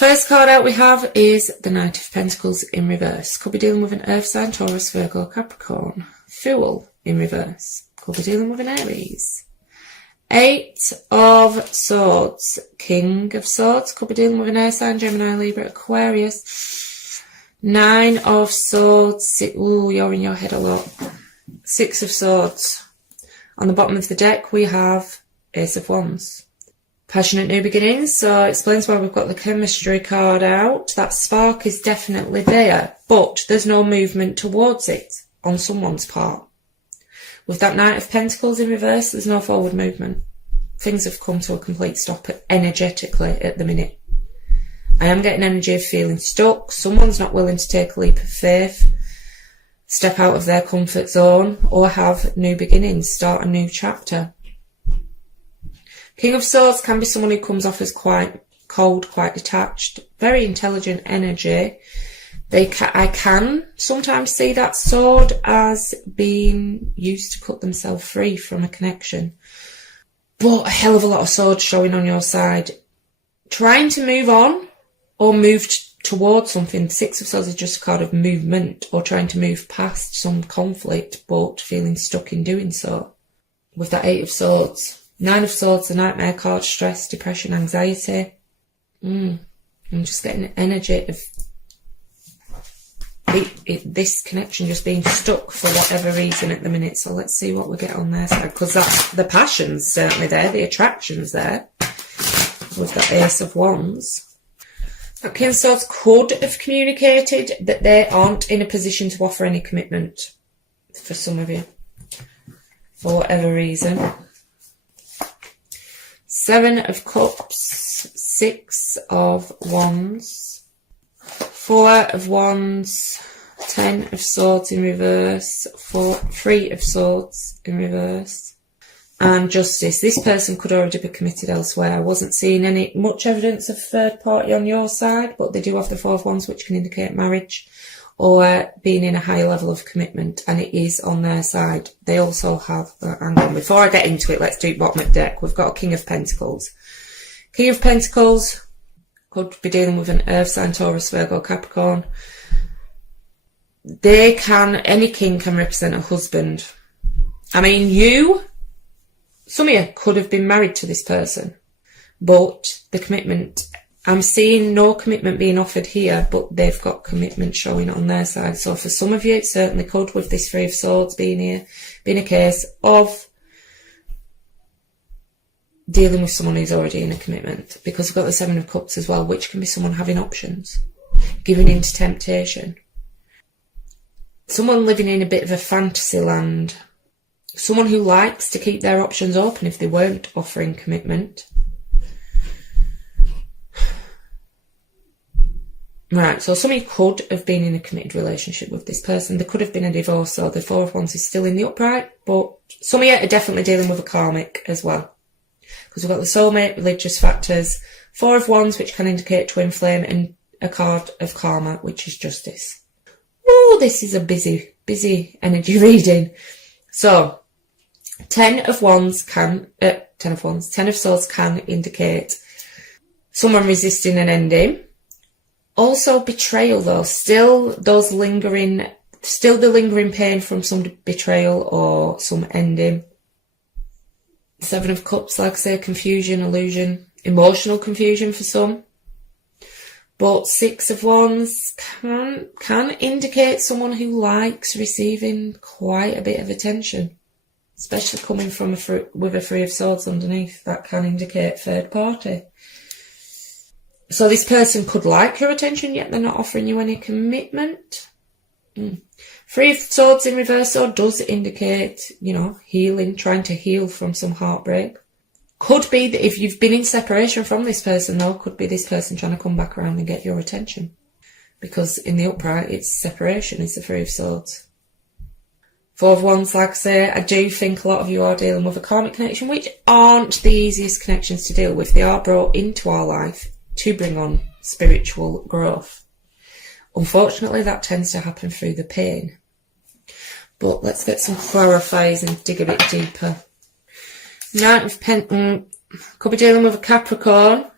First card out we have is the Knight of Pentacles in reverse. Could be dealing with an Earth sign, Taurus, Virgo, Capricorn. Fool in reverse. Could be dealing with an Aries. Eight of Swords, King of Swords. Could be dealing with an Air sign, Gemini, Libra, Aquarius. Nine of Swords. Ooh, you're in your head a lot. Six of Swords. On the bottom of the deck we have Ace of Wands. Passionate new beginnings, so it explains why we've got the chemistry card out. That spark is definitely there, but there's no movement towards it on someone's part. With that Knight of Pentacles in reverse, there's no forward movement. Things have come to a complete stop energetically at the minute. I am getting energy of feeling stuck. Someone's not willing to take a leap of faith, step out of their comfort zone, or have new beginnings, start a new chapter. King of Swords can be someone who comes off as quite cold, quite detached, very intelligent energy. I can sometimes see that sword as being used to cut themselves free from a connection. But a hell of a lot of swords showing on your side. Trying to move on or move towards something. Six of Swords is just a card of movement or trying to move past some conflict but feeling stuck in doing so. With that Eight of Swords. Nine of Swords, the Nightmare card, stress, depression, anxiety. I'm just getting energy of this connection just being stuck for whatever reason at the minute. So let's see what we get on their side, because that's the passion's certainly there, the attraction's there with the Ace of Wands. That King of Swords could have communicated that they aren't in a position to offer any commitment for some of you, for whatever reason. Seven of Cups, Six of Wands, Four of Wands, Ten of Swords in reverse, Three of Swords in reverse, and Justice. This person could already be committed elsewhere. I wasn't seeing much evidence of third party on your side, but they do have the Four of Wands, which can indicate marriage or being in a higher level of commitment, and it is on their side. They also have, hang on, before I get into it, let's do bottom of deck. We've got a King of Pentacles. King of Pentacles could be dealing with an Earth sign, Taurus, Virgo, Capricorn. Any king can represent a husband. I mean, some of you could have been married to this person, but the commitment, I'm seeing no commitment being offered here, but they've got commitment showing on their side. So for some of you, it certainly could, with this Three of Swords being here, being a case of dealing with someone who's already in a commitment. Because we've got the Seven of Cups as well, which can be someone having options, giving in to temptation. Someone living in a bit of a fantasy land. Someone who likes to keep their options open if they weren't offering commitment. Right, so some of you could have been in a committed relationship with this person. There could have been a divorce, so the Four of Wands is still in the upright, but some of you are definitely dealing with a karmic as well. Because we've got the soulmate, religious factors, Four of Wands, which can indicate twin flame, and a card of karma, which is justice. Oh, this is a busy energy reading. So, Ten of Swords can indicate someone resisting an ending. Also betrayal though, still the lingering pain from some betrayal or some ending. Seven of Cups, like I say, confusion, illusion, emotional confusion for some. But Six of Wands can indicate someone who likes receiving quite a bit of attention, especially coming from with a Three of Swords underneath. That can indicate third party. So this person could like your attention, yet they're not offering you any commitment. Three of Swords in reverse does indicate, healing, trying to heal from some heartbreak. Could be that if you've been in separation from this person, though, could be this person trying to come back around and get your attention. Because in the upright, it's separation, it's the Three of Swords. Four of Wands, like I say, I do think a lot of you are dealing with a karmic connection, which aren't the easiest connections to deal with. They are brought into our life to bring on spiritual growth. Unfortunately, that tends to happen through the pain. But let's get some clarifiers and dig a bit deeper. Knight of Pentacles could be dealing with a Capricorn.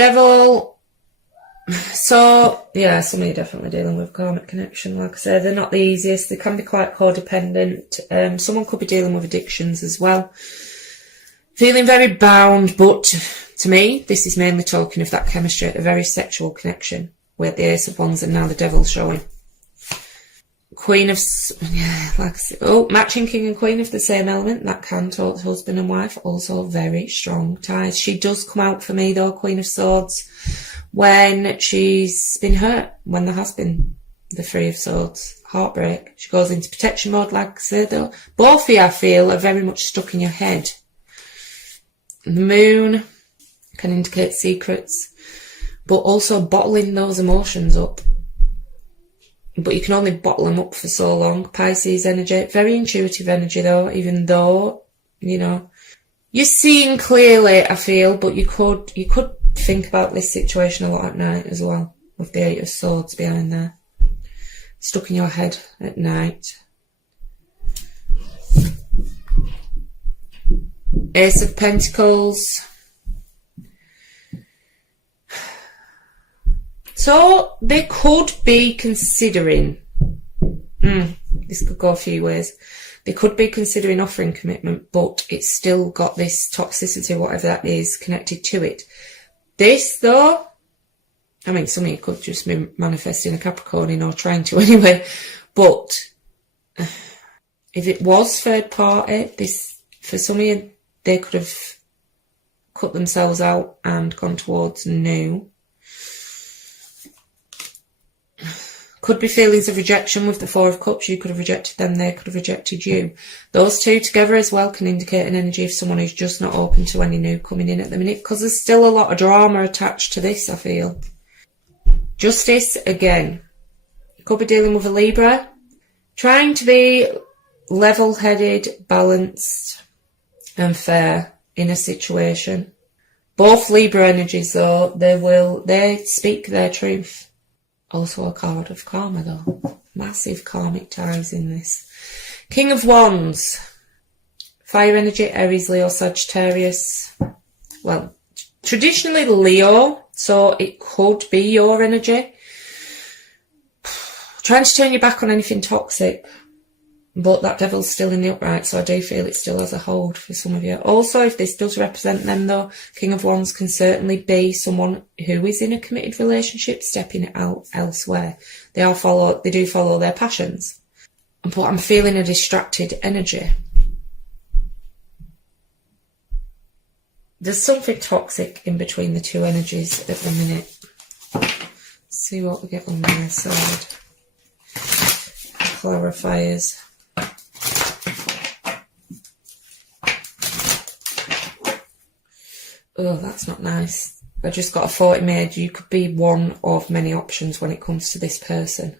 Devil. So, yeah, somebody definitely dealing with karmic connection. Like I said, they're not the easiest. They can be quite codependent. Someone could be dealing with addictions as well. Feeling very bound, but to me, this is mainly talking of that chemistry, a very sexual connection, where the Ace of Wands and now the Devil showing. Queen of, yeah, like I said, matching King and Queen of the same element, that can talk husband and wife, also very strong ties. She does come out for me though, Queen of Swords, when she's been hurt, when there has been the Three of Swords, heartbreak. She goes into protection mode, like I said though. Both of you, I feel, are very much stuck in your head. The Moon can indicate secrets, but also bottling those emotions up. But you can only bottle them up for so long. Pisces energy, very intuitive energy though, even though, you know, you're seeing clearly, I feel, but you could think about this situation a lot at night as well, with the Eight of Swords behind there. Stuck in your head at night. Ace of Pentacles. So they could be considering, this could go a few ways. They could be considering offering commitment, but it's still got this toxicity, whatever that is, connected to it. This though, I mean, some of you could just be manifesting a Capricorn or trying to anyway, but if it was third party, this, for some of you, they could have cut themselves out and gone towards new. Could be feelings of rejection with the Four of Cups. You could have rejected them, they could have rejected you. Those two together as well can indicate an energy of someone who's just not open to any new coming in at the minute, because there's still a lot of drama attached to this, I feel. Justice, again. You could be dealing with a Libra. Trying to be level-headed, balanced and fair in a situation. Both Libra energies though, they speak their truth. Also a card of karma though. Massive karmic ties in this. King of Wands. Fire energy, Aries, Leo, Sagittarius. Well, traditionally Leo, so it could be your energy. Trying to turn your back on anything toxic. But that Devil's still in the upright, so I do feel it still has a hold for some of you. Also, if this does represent them though, King of Wands can certainly be someone who is in a committed relationship stepping out elsewhere. They do follow their passions. But I'm feeling a distracted energy. There's something toxic in between the two energies at the minute. Let's see what we get on their side. Clarifiers. Oh, that's not nice. I just got a thought in my head. You could be one of many options when it comes to this person.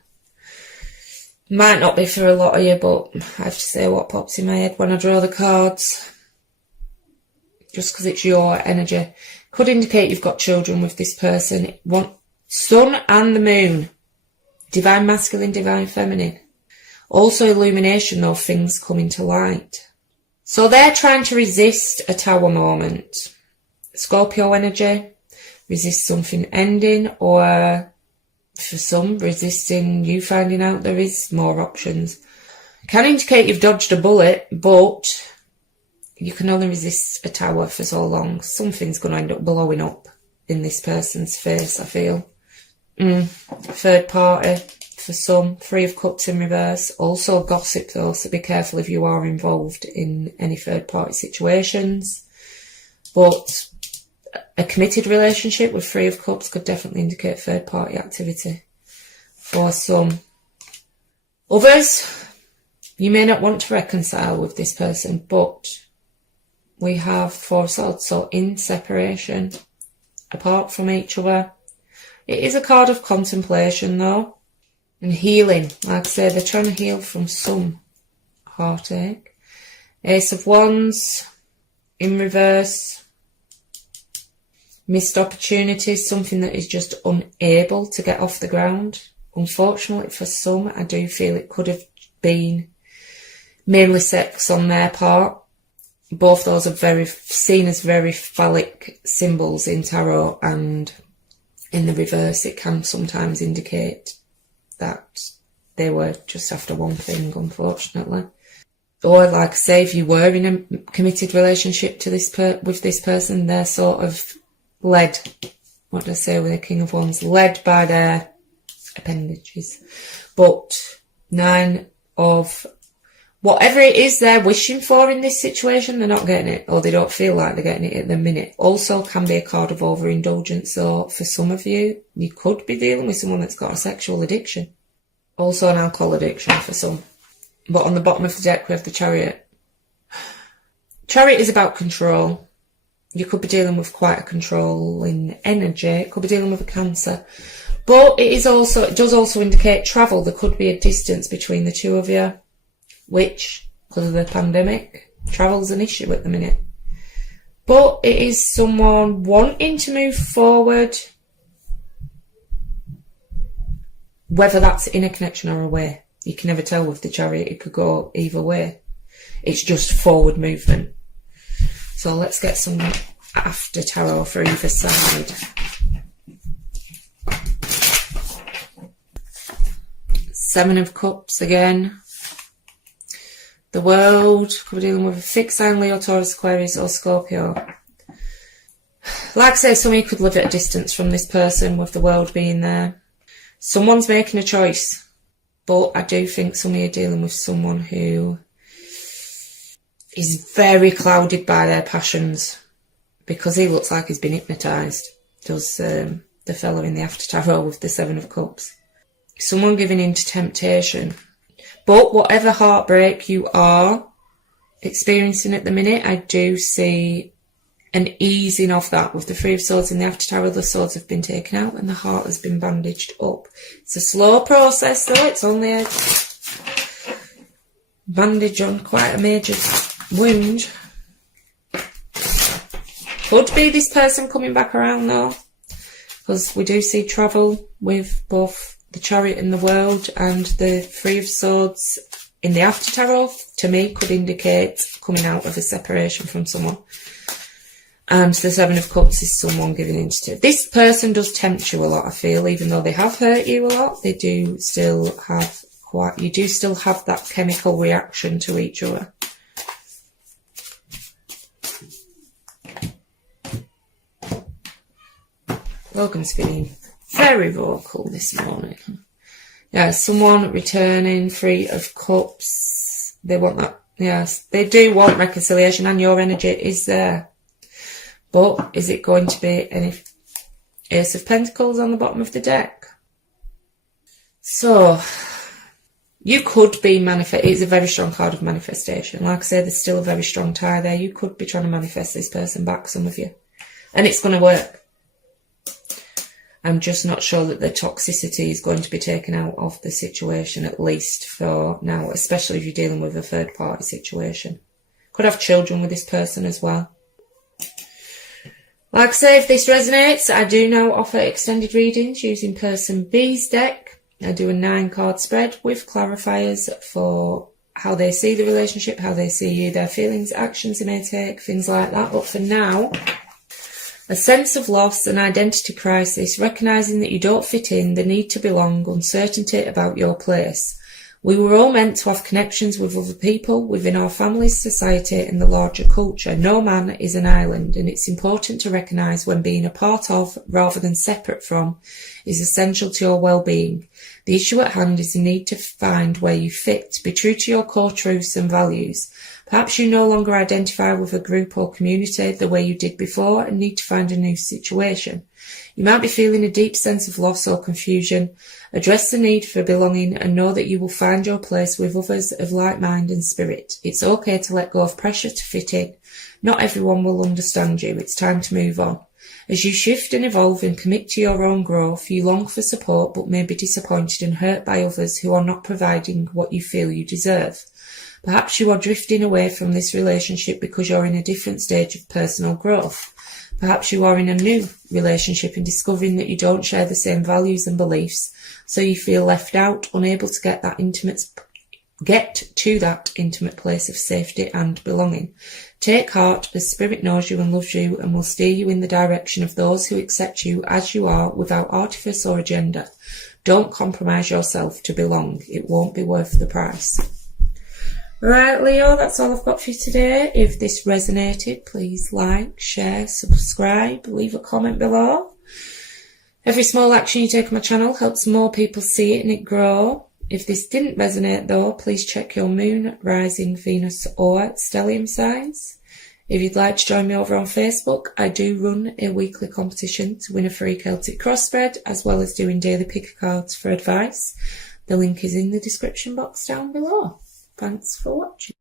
Might not be for a lot of you, but I have to say what pops in my head when I draw the cards. Just because it's your energy. Could indicate you've got children with this person. Sun and the Moon. Divine Masculine, Divine Feminine. Also illumination of things coming to light. So they're trying to resist a Tower moment. Scorpio energy, resist something ending, or for some, resisting you finding out there is more options. Can indicate you've dodged a bullet, but you can only resist a Tower for so long. Something's going to end up blowing up in this person's face, I feel. Third party, for some. Three of Cups in reverse. Also gossip though, so be careful if you are involved in any third party situations. But a committed relationship with Three of Cups could definitely indicate third party activity for some. Others, you may not want to reconcile with this person, but we have Four of Swords, so in separation, apart from each other. It is a card of contemplation though, and healing. Like I say, they're trying to heal from some heartache. Ace of Wands in reverse. Missed opportunities, something that is just unable to get off the ground. Unfortunately for some, I do feel it could have been mainly sex on their part. both those are seen as very phallic symbols in tarot, and in the reverse it can sometimes indicate that they were just after one thing, unfortunately. Or, like I say, if you were in a committed relationship to with this person, they're sort of led, what do I say with the King of Wands, led by their appendages. But 9 of whatever it is they're wishing for in this situation, they're not getting it, or they don't feel like they're getting it at the minute. Also can be a card of overindulgence. So for some of you, you could be dealing with someone that's got a sexual addiction. Also an alcohol addiction for some. But on the bottom of the deck we have the Chariot. Chariot is about control. You could be dealing with quite a controlling energy. It could be dealing with a Cancer. But it does also indicate travel. There could be a distance between the two of you, which, because of the pandemic, travel's an issue at the minute. But it is someone wanting to move forward, whether that's in a connection or away. You can never tell with the Chariot, it could go either way. It's just forward movement. So let's get some after tarot for either side. Seven of Cups again. The World, could be dealing with a fixed sign, Leo, Taurus, Aquarius or Scorpio. Like I say, some of you could live at a distance from this person with the World being there. Someone's making a choice. But I do think some of you are dealing with someone who is very clouded by their passions, because he looks like he's been hypnotised. Does the fellow in the after tarot with the Seven of Cups. Someone giving in to temptation. But whatever heartbreak you are experiencing at the minute, I do see an easing of that. With the Three of Swords in the after tarot, the swords have been taken out and the heart has been bandaged up. It's a slow process though, it's only a bandage on quite a major wound. Could be this person coming back around though, because we do see travel with both the Chariot and the World, and the Three of Swords in the after tarot, to me, could indicate coming out of a separation from someone. And the Seven of Cups is someone giving in to. This person does tempt you a lot, I feel, even though they have hurt you a lot. They do still have you do still have that chemical reaction to each other. Logan's feeling very vocal this morning. Yeah, someone returning, Three of Cups. They want that. Yes, they do want reconciliation, and your energy is there. But is it going to be any Ace of Pentacles on the bottom of the deck? So, you could be it's a very strong card of manifestation. Like I say, there's still a very strong tie there. You could be trying to manifest this person back, some of you. And it's going to work. I'm just not sure that the toxicity is going to be taken out of the situation, at least for now, especially if you're dealing with a third party situation. Could have children with this person as well. Like I say, if this resonates, I do now offer extended readings using Person B's deck. I do a 9-card spread with clarifiers for how they see the relationship, how they see you, their feelings, actions they may take, things like that. But for now, a sense of loss, an identity crisis, recognising that you don't fit in, the need to belong, uncertainty about your place. We were all meant to have connections with other people within our families, society and the larger culture. No man is an island, and it's important to recognise when being a part of, rather than separate from, is essential to your well-being. The issue at hand is the need to find where you fit, be true to your core truths and values. Perhaps you no longer identify with a group or community the way you did before and need to find a new situation. You might be feeling a deep sense of loss or confusion. Address the need for belonging and know that you will find your place with others of like mind and spirit. It's okay to let go of pressure to fit in. Not everyone will understand you. It's time to move on. As you shift and evolve and commit to your own growth, you long for support but may be disappointed and hurt by others who are not providing what you feel you deserve. Perhaps you are drifting away from this relationship because you're in a different stage of personal growth. Perhaps you are in a new relationship and discovering that you don't share the same values and beliefs, so you feel left out, unable to get to that intimate place of safety and belonging. Take heart, as Spirit knows you and loves you and will steer you in the direction of those who accept you as you are without artifice or agenda. Don't compromise yourself to belong. It won't be worth the price. Right, Leo, that's all I've got for you today. If this resonated, please like, share, subscribe, leave a comment below. Every small action you take on my channel helps more people see it and it grow. If this didn't resonate though, please check your moon, rising, Venus or stellium signs. If you'd like to join me over on Facebook, I do run a weekly competition to win a free Celtic cross spread, as well as doing daily picker cards for advice. The link is in the description box down below. Thanks for watching.